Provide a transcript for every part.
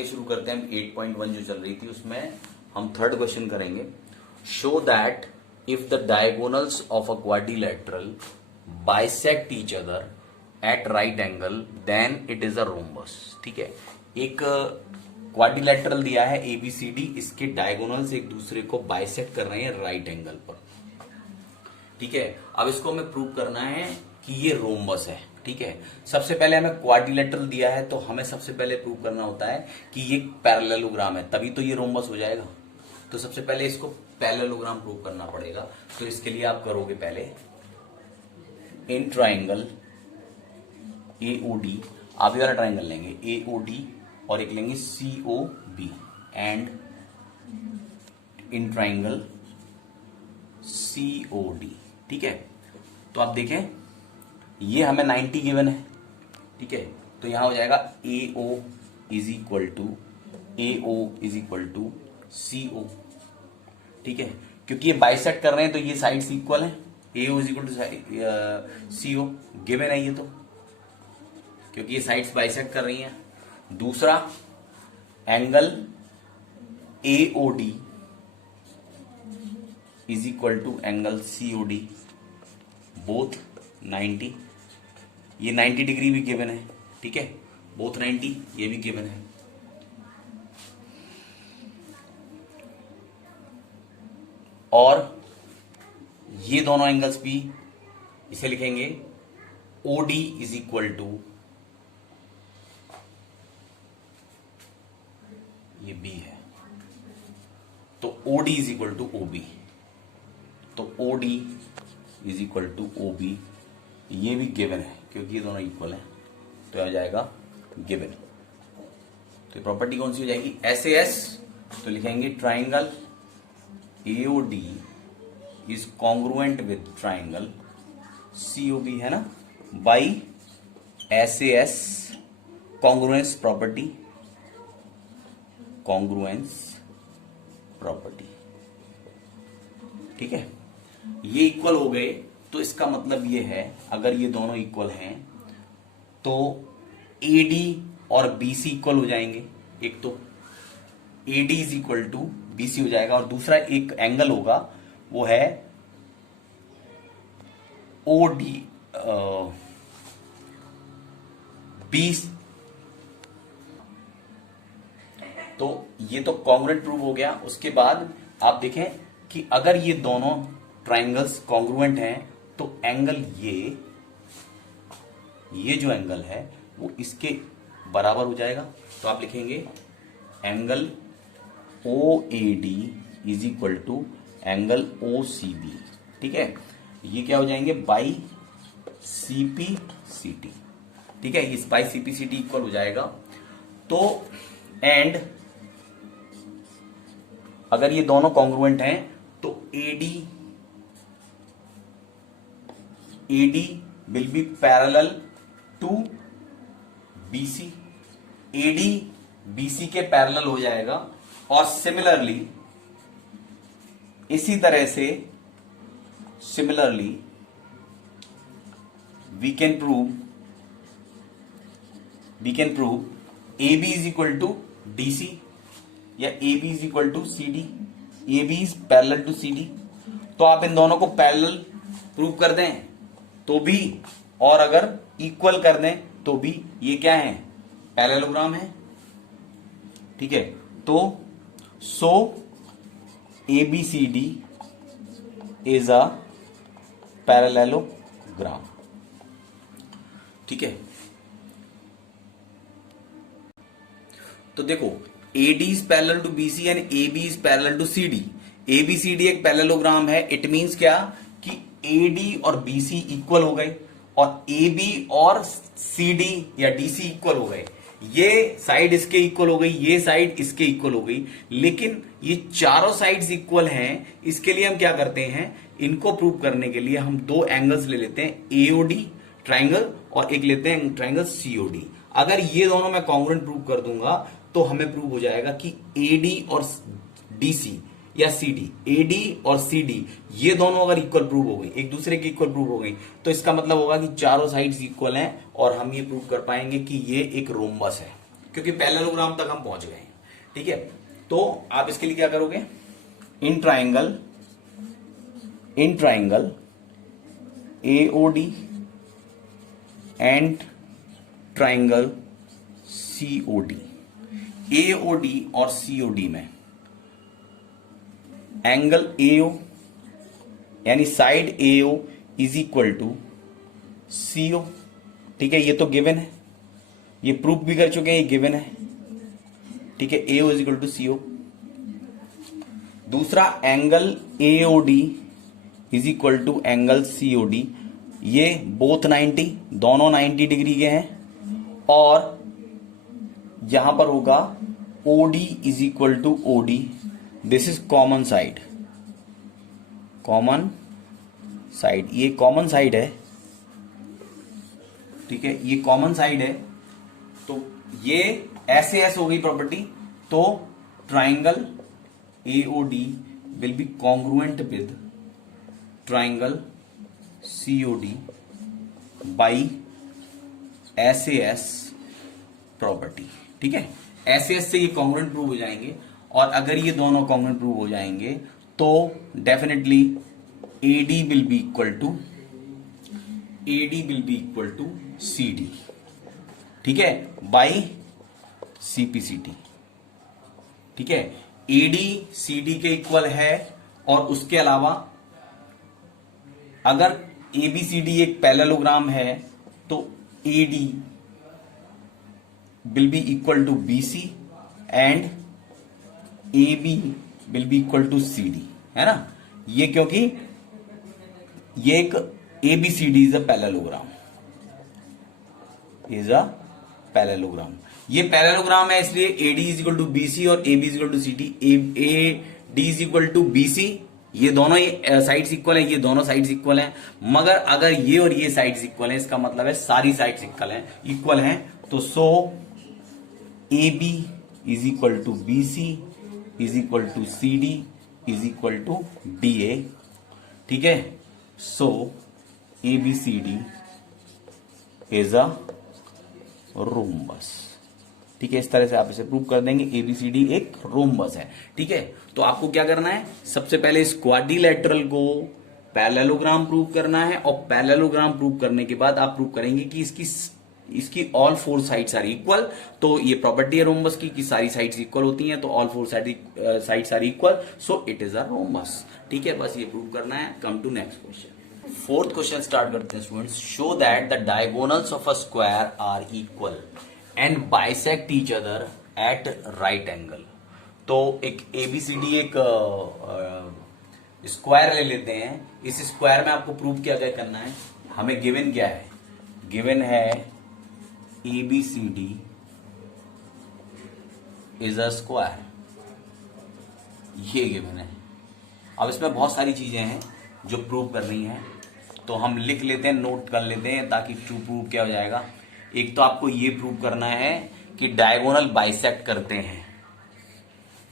आगे शुरू करते हैं। हम 8.1 जो चल रही थी उसमें हम थर्ड क्वेश्चन करेंगे। Show that if the diagonals of a quadrilateral bisect each other at right angle then it is a rhombus. ठीक है, एक क्वाड्रिलेटरल दिया है एबीसीडी, इसके डायगोनल्स एक दूसरे को बाइसेक्ट कर रहे हैं राइट एंगल पर। ठीक है, अब इसको हमें प्रूव करना है कि ये रोम्बस है। ठीक है, सबसे पहले हमें क्वाड्रिलेटरल दिया है तो हमें सबसे पहले प्रूव करना होता है कि ये पैरेललोग्राम है, तभी तो ये रोम्बस हो जाएगा। तो सबसे पहले इसको पैरेललोग्राम प्रूव करना पड़ेगा। तो इसके लिए आप करोगे पहले इन ट्राइंगल एओडी, आप ये वाला ट्राइंगल लेंगे एओडी और एक लेंगे COB and in triangle COD. ठीक है, तो आप देखें ये हमें 90 गिवन है। ठीक है, तो यहां हो जाएगा AO is equal to CO। ठीक है, क्योंकि ये बाइसेक्ट कर रहे हैं तो ये साइड्स इक्वल है। AO is equal to CO given है ये, तो क्योंकि ये साइड्स बाइसेक्ट कर रही हैं। दूसरा angle AOD is equal to angle COD, both 90। ये 90 डिग्री भी गिवन है। ठीक है, बोथ 90, ये भी गिवन है। और ये दोनों एंगल्स भी इसे लिखेंगे OD इज इक्वल टू, ये B है तो OD is equal to OB, तो OD is equal to OB, ये भी गिवन है क्योंकि ये दोनों इक्वल है, तो आ जाएगा गिवन। तो प्रॉपर्टी कौन सी हो जाएगी, SAS। तो लिखेंगे triangle AOD is congruent with triangle COB, है ना, बाई SAS कॉन्ग्रुएंस प्रॉपर्टी, ठीक है, ये इक्वल हो गए। तो इसका मतलब ये है अगर ये दोनों इक्वल हैं तो AD और BC इक्वल हो जाएंगे। एक तो AD is equal to BC हो जाएगा और दूसरा एक एंगल होगा वो है OD BC। तो ये तो कॉन्ग्रुएंट प्रूव हो गया। उसके बाद आप देखें कि अगर ये दोनों ट्राइंगल्स कॉन्ग्रुएंट हैं तो एंगल ये जो एंगल है वो इसके बराबर हो जाएगा। तो आप लिखेंगे angle OAD is equal to angle OCB। ठीक है, ये क्या हो जाएंगे बाई CPCT। ठीक है, इस बाई CPCT इक्वल हो जाएगा। तो एंड अगर ये दोनों कॉन्ग्रुएंट हैं तो AD will be parallel to BC, AD BC के पैरेलल हो जाएगा। और सिमिलरली इसी तरह से we can prove AB is equal to DC या AB is equal to CD, AB is parallel to CD। तो आप इन दोनों को पैरेलल प्रूव कर दें तो भी, और अगर इक्वल कर दें तो भी, ये क्या है, पैरेललोग्राम है। ठीक है, तो so ABCD is a parallelogram. ठीक है, तो देखो AD is parallel to BC and AB is parallel to CD। ABCD एक पैरेललोग्राम है। इट मींस क्या कि AD और BC इक्वल हो गए और AB और CD या DC इक्वल हो गए। ये साइड इसके इक्वल हो गई, ये साइड इसके इक्वल हो गई, लेकिन ये चारों साइड्स इक्वल हैं। इसके लिए हम क्या करते हैं, इनको प्रूव करने के लिए हम दो एंगल्स ले लेते हैं, AOD ट्राइंगल और एक लेते हैं ट्राइंगल COD। अगर ये दोनों मैं कॉन्ग्रुएंट प्रूव कर दूंगा तो हमें प्रूव हो जाएगा कि AD और DC या CD, AD और CD ये दोनों अगर इक्वल प्रूव हो गई, एक दूसरे की इक्वल प्रूव हो गई, तो इसका मतलब होगा कि चारों साइड्स इक्वल हैं और हम ये प्रूव कर पाएंगे कि ये एक रोम्बस है। क्योंकि पैरेललोग्राम तक हम पहुंच गए हैं। ठीक है, तो आप इसके लिए क्या करोगे, in triangle AOD and triangle COD, AOD और COD में एंगल AO यानी side AO is equal to CO। ठीक है, ये तो गिवन है, ये प्रूफ भी कर चुके हैं, ये गिवन है। ठीक है, AO is equal to CO। दूसरा angle AOD is equal to angle COD, ये बोथ 90, दोनों 90 डिग्री के हैं। और यहां पर होगा OD is equal to OD, this is common side, ये कॉमन साइड है। ठीक है, ये कॉमन साइड है, तो ये ऐसे हो गई प्रॉपर्टी। तो triangle AOD will be congruent with triangle COD by SAS property. ठीक है, SAS से ये कॉन्ग्रुएंट प्रूव हो जाएंगे, और अगर ये दोनों कॉन्ग्रुएंट प्रूव हो जाएंगे तो definitely AD will be equal to CD। ठीक है, बाई CPCT। ठीक है, AD CD के इक्वल है, और उसके अलावा अगर ABCD एक पैरेललोग्राम है तो AD will be equal to BC and AB will be equal to CD, है ना। ये क्योंकि ये एक ABCD इज अ पैरेललोग्राम, ये पैरेललोग्राम है, इसलिए AD is equal to BC और AB is equal to CD। AD is equal to BC, ये दोनों साइड्स इक्वल है, ये दोनों साइड्स इक्वल हैं। मगर अगर ये और ये साइड्स इक्वल हैं, इसका मतलब है सारी साइड्स इक्वल हैं। तो so AB is equal to BC is equal to CD is equal to DA। ठीक है, so ABCD is a rhombus. ठीक है, इस तरह से आप इसे प्रूव कर देंगे, ABCD एक रोम्बस है। ठीक है, तो आपको क्या करना है, सबसे पहले इस क्वाड्रिलेटरल को पैरेललोग्राम प्रूव करना है, और पैरेललोग्राम प्रूव करने के बाद आप प्रूव करेंगे कि इसकी all four sides are equal. तो ये प्रॉपर्टी है रोम्बस की सारी साइड्स इक्वल होती हैं, तो all four sides are equal, so it is a rhombus. ठीक है, बस ये प्रूव करना है। Come to next question. Fourth question start करते हैं students. Show that the diagonals of a square are equal and bisect each other at right angle. तो एक ABCD एक स्क्वायर ले लेते हैं। इस स्क्वायर में आपको प्रूव क्या क्या करना है, हमें गिवन क्या है, गिवन है ABCD इज अ स्क्वायर, ये गिवन है। अब इसमें बहुत सारी चीजें हैं जो प्रूव करनी है, तो हम लिख लेते हैं, नोट कर लेते हैं, ताकि ट्रू प्रूव क्या हो जाएगा। एक तो आपको ये प्रूव करना है कि डायगोनल बाइसेक्ट करते हैं,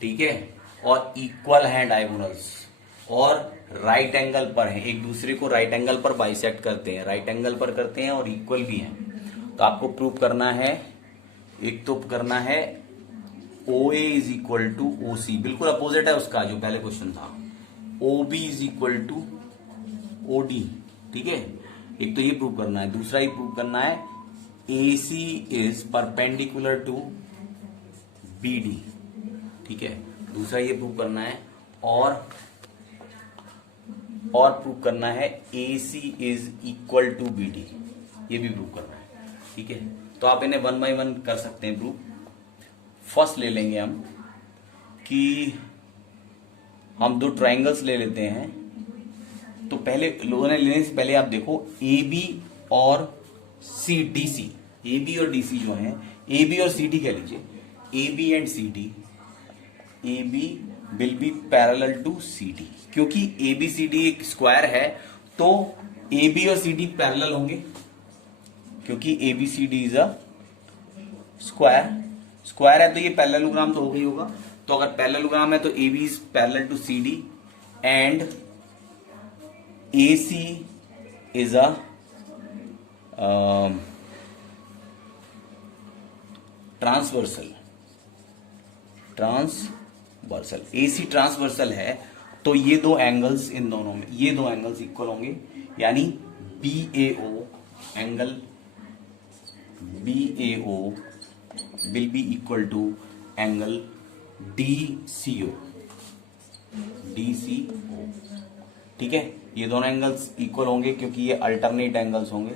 ठीक है, और इक्वल हैं डायगोनल्स, और राइट एंगल पर हैं, एक दूसरे को राइट एंगल पर बाइसेक्ट करते हैं, राइट एंगल पर करते हैं और इक्वल भी हैं। तो आपको प्रूव करना है, एक तो करना है OA is equal to OC, बिल्कुल अपोजिट है उसका जो पहले क्वेश्चन था। OB is equal to OD, ठीक है, एक तो ये प्रूव करना है। दूसरा ये प्रूव करना है AC is perpendicular to BD, ठीक है, दूसरा ये प्रूव करना है। और प्रूव करना है AC is equal to BD, ये भी प्रूव करना है, ठीक है। तो आप इन्हें 1 बाय 1 कर सकते हैं प्रूव। फर्स्ट ले लेंगे हम कि हम दो ट्राइंगल्स ले लेते हैं। तो पहले लोगों ने लेने से पहले आप देखो AB और DC, AB और DC जो है, AB और CD कह लीजिए, AB and CD, AB will be parallel to CD, क्योंकि ABCD एक स्क्वायर है तो AB और CD पैरेलल होंगे, क्योंकि ABCD इज अ स्क्वायर है, तो ये पैरेललोग्राम तो हो गई होगा। तो अगर पैरेललोग्राम है तो AB is parallel to CD and AC is a transversal, transversal, AC transversal है तो ये दो एंगल्स, इन दोनों में ये दो एंगल्स इक्वल होंगे, यानी BAO angle BAO will be equal to angle DCO, ठीक है। ये दोनों एंगल्स इक्वल होंगे क्योंकि ये अल्टरनेट एंगल्स होंगे,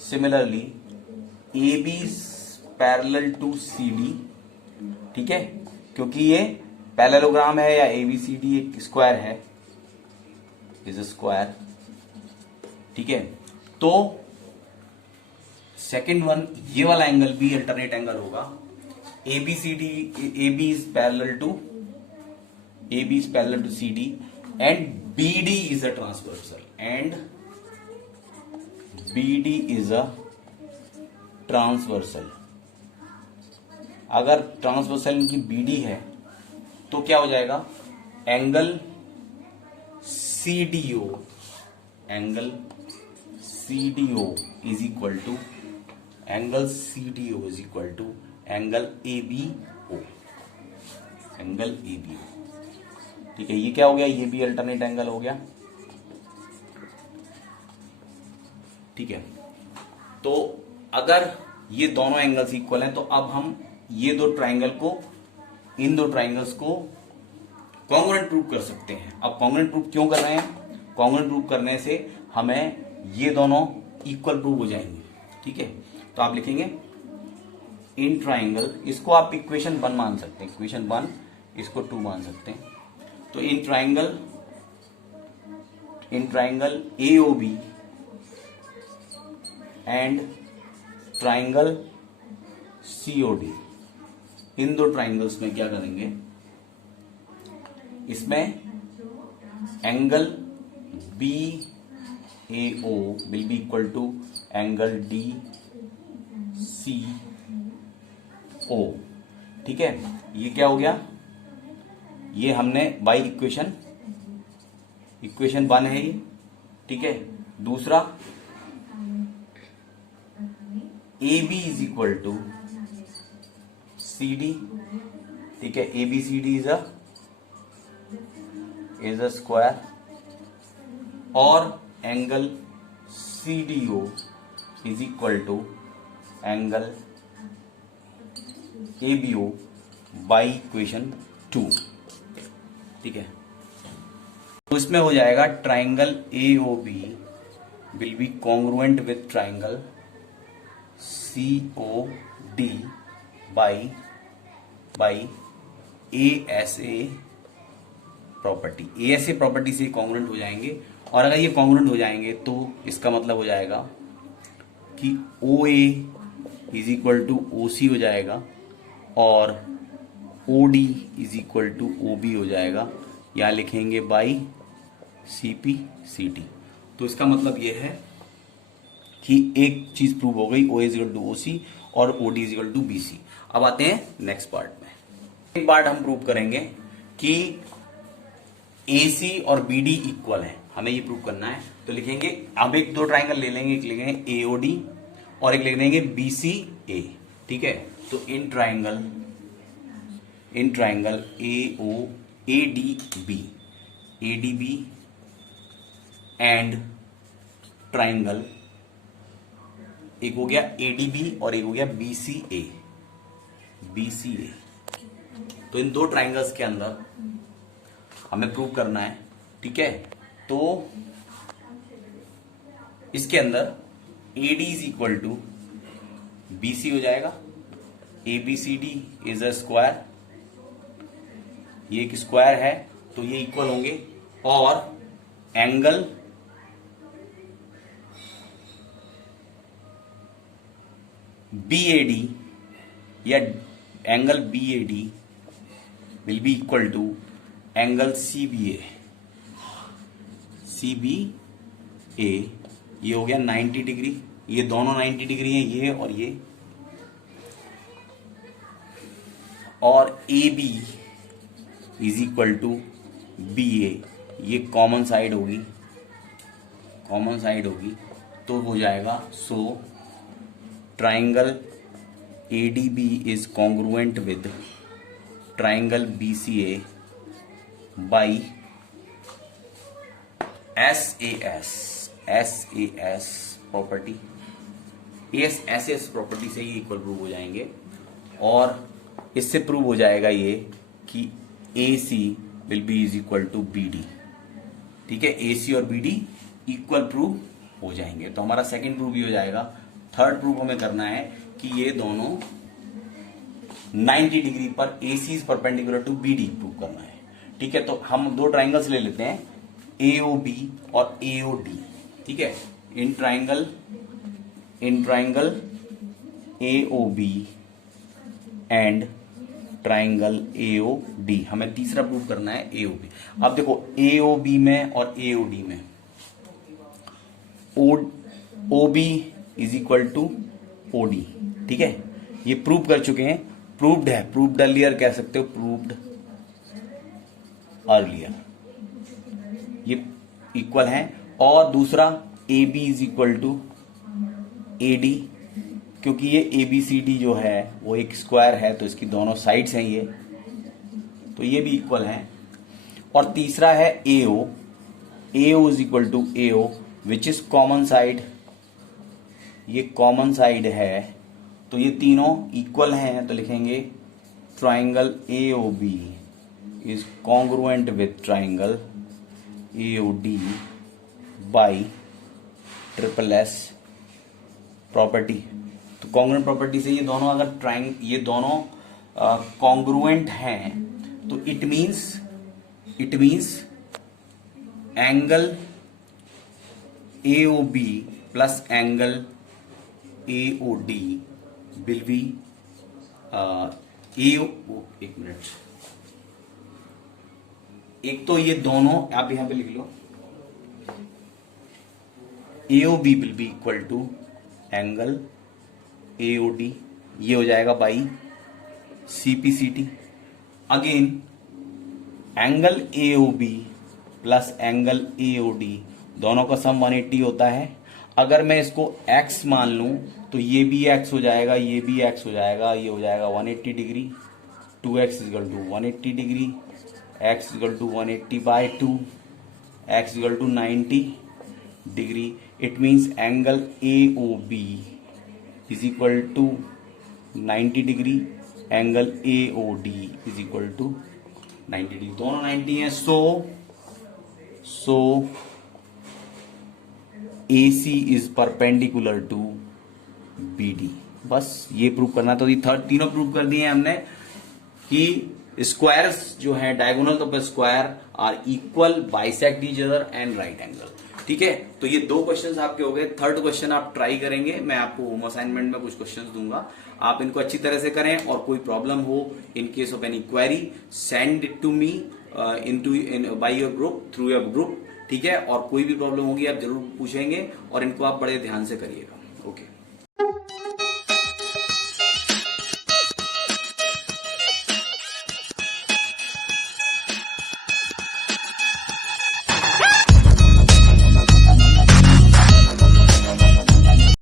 similarly AB is parallel to CD, ठीक है, क्योंकि ये पैरेललोग्राम है या ABCD एक स्क्वायर है, इज अ स्क्वायर, ठीक है। तो सेकंड वन, ये वाला एंगल भी अल्टरनेट एंगल होगा। AB is parallel to CD and BD is a transversal, अगर ट्रांसवर्सल इनकी BD है तो क्या हो जाएगा, angle CDO is equal to angle ABO, ठीक है। ये क्या हो गया, ये भी अल्टरनेट एंगल हो गया, ठीक है। तो अगर ये दोनों एंगल्स इक्वल हैं तो अब हम ये दो ट्राइंगल को, इन दो ट्राइंगल्स को कॉन्ग्रुएंट प्रूव कर सकते हैं। अब कॉन्ग्रुएंट प्रूव क्यों कर रहे हैं, कॉन्ग्रुएंट प्रूव करने से हमें ये दोनों इक्वल प्रूव हो जाएंगे, ठीक है। तो आप लिखेंगे इन ट्राइंगल, इसको आप इक्वेशन 1 मान सकते हैं, इक्वेशन 1, इसको 2 मान सकते हैं। तो in triangle AOB and triangle COD, इन दो ट्राइंगल्स में क्या करेंगे, इसमें angle BAO will be equal to angle DCO, ठीक है। ये क्या हो गया, ये हमने बाई इक्वेशन 1 है ये, ठीक है। दूसरा AB is equal to CD, ठीक है। ABCD इज अ स्क्वायर और angle CDO is equal to angle ABO by equation 2, ठीक है। तो इसमें हो जाएगा triangle AOB will be congruent with triangle COD by ASA property से कॉन्ग्रुएंट हो जाएंगे। और अगर ये कॉन्ग्रुएंट हो जाएंगे तो इसका मतलब हो जाएगा कि OA is equal to OC हो जाएगा और OD is equal to OB हो जाएगा, या लिखेंगे बाई CPCD। तो इसका मतलब ये है कि एक चीज प्रूव हो गई, OA is equal to OC और OD is equal to BC। अब आते हैं नेक्स्ट पार्ट में। एक पार्ट हम प्रूव करेंगे कि AC और BD इक्वल है, हमें ये प्रूव करना है। तो लिखेंगे, अब एक दो ट्राइंगल ले लेंगे, एक लिखेंगे AOD और एक लिख देंगे BCA, ठीक है। तो in triangle ADB and triangle, एक हो गया ADB और एक हो गया BCA। तो इन दो ट्राइंगल्स के अंदर हमें प्रूव करना है, ठीक है। तो इसके अंदर AD is equal to BC हो जाएगा, ABCD इज अ स्क्वायर, ये एक स्क्वायर है तो ये इक्वल होंगे, और एंगल BAD या angle BAD will be equal to angle CBA, ये हो गया 90 डिग्री, ये दोनों 90 डिग्री हैं, ये और ये, और AB is equal to BA, ये कॉमन साइड होगी, कॉमन साइड होगी तो हो जाएगा so triangle ADB is congruent with triangle BCA by SAS property. SAS property से ही इक्वल प्रूव हो जाएंगे और इससे प्रूव हो जाएगा ये कि AC will be is equal to BD। ठीक है, AC और BD इक्वल प्रूव हो जाएंगे तो हमारा सेकंड प्रूव भी हो जाएगा। थर्ड प्रूव हमें करना है कि ये दोनों 90 डिग्री पर AC is perpendicular to BD prove करना है। ठीक है, तो हम दो ट्राइंगल्स ले लेते हैं AOB और AOD। ठीक है, इन triangle AOB and triangle AOD, हमें तीसरा प्रूव करना है AOB। अब देखो AOB में और AOD में OB is equal to OD। ठीक है, ये प्रूव कर चुके हैं, प्रूव्ड है, प्रूव्ड अर्लियर कह सकते हो, प्रूव्ड अर्लियर, ये इक्वल है। और दूसरा AB is equal to AD, क्योंकि ये ABCD जो है वो एक स्क्वायर है तो इसकी दोनों साइड्स हैं ये, तो ये भी इक्वल है। और तीसरा है AO is equal to AO which is common side, ये कॉमन साइड है तो ये तीनों इक्वल हैं तो लिखेंगे triangle AOB is congruent with triangle AOD by SSS property. तो कॉन्ग्रुएंट प्रॉपर्टी से ये दोनों अगर ये दोनों कॉन्ग्रुएंट हैं तो it means angle AOB plus angle AOD will be एक मिनट, एक तो ये दोनों आप यहां पे लिख लो, AOB will be equal to angle AOD, ये हो जाएगा by CPCT। Again angle AOB plus angle AOD दोनों का सम 180 होता है। अगर मैं इसको x मान लूं तो ये भी x हो जाएगा, ये भी x हो जाएगा, ये हो जाएगा 180 degree, 2x equal to 180 degree, x equal to 180 by 2, x equal to 90 degree. It means angle AOB is equal to 90 degree, angle AOD is equal to 90 degree, दोनों 90 हैं। So AC is perpendicular to BD। बस ये prove करना, तो ये तीनों prove कर दिए हमने कि स्क्वायर्स जो हैं diagonal of square are equal, bisect each other and right angle. ठीक है, तो ये दो क्वेश्चंस आपके हो गए। थर्ड क्वेश्चन आप ट्राई करेंगे, मैं आपको होम असाइनमेंट में कुछ क्वेश्चंस दूंगा, आप इनको अच्छी तरह से करें और कोई प्रॉब्लम हो in case of any query send it to me by your group, through your group. ठीक है, और कोई भी प्रॉब्लम होगी आप जरूर पूछेंगे और इनको आप बड़े ध्यान से करिएगा। ओके।